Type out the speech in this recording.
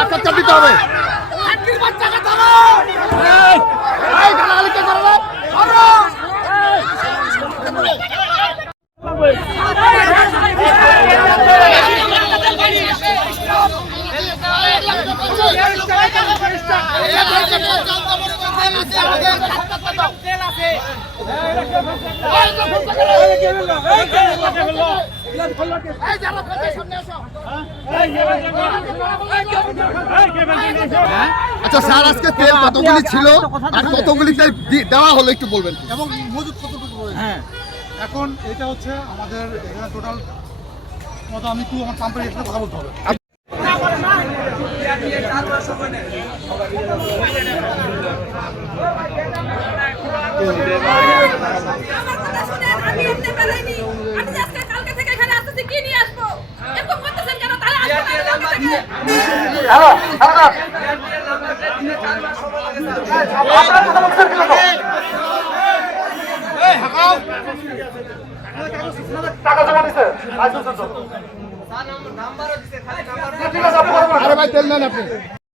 সাক্ষাৎকার দিতে হবে। আচ্ছা স্যার, আজকে তেল কতগুলি ছিল আর কতগুলি তেল দেওয়া হলো একটু বলবেন? এবং মজুদ কতটুকু রয়েছে? হ্যাঁ, এখন এটা হচ্ছে আমাদের এখানে টোটাল মতো আমি একটু আমার পাম্পের এখানে কথা বলতে হবে। টাকা জমা দিছে আরে ভাই তেল নেন আপনি।